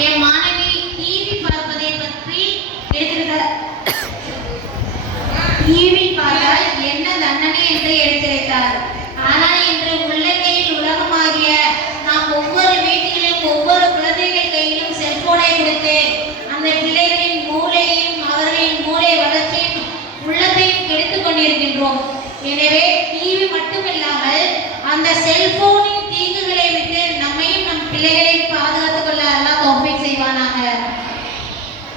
என் மாணவி டிவி பார்ப்பதை பற்றி எடுத்திருக்கிறார். டிவி பார்த்தால் என்ன தண்டனை என்று எடுத்துரைத்தார். ஆனால் இன்று உள்ளங்கையில் உலகமாகிய நாம் ஒவ்வொரு வீட்டிலும் ஒவ்வொரு குழந்தைகள் கையிலும் செல்போனை கொடுத்து அந்த பிள்ளைகளின் மூளையையும் அவர்களின் மூளை வளர்ச்சியும் உள்ளத்தையும் கெடுத்துக் கொண்டிருக்கின்றோம். எனவே டிவி மட்டுமில்லாமல் அந்த செல்போனின் தீங்குகளை விட்டு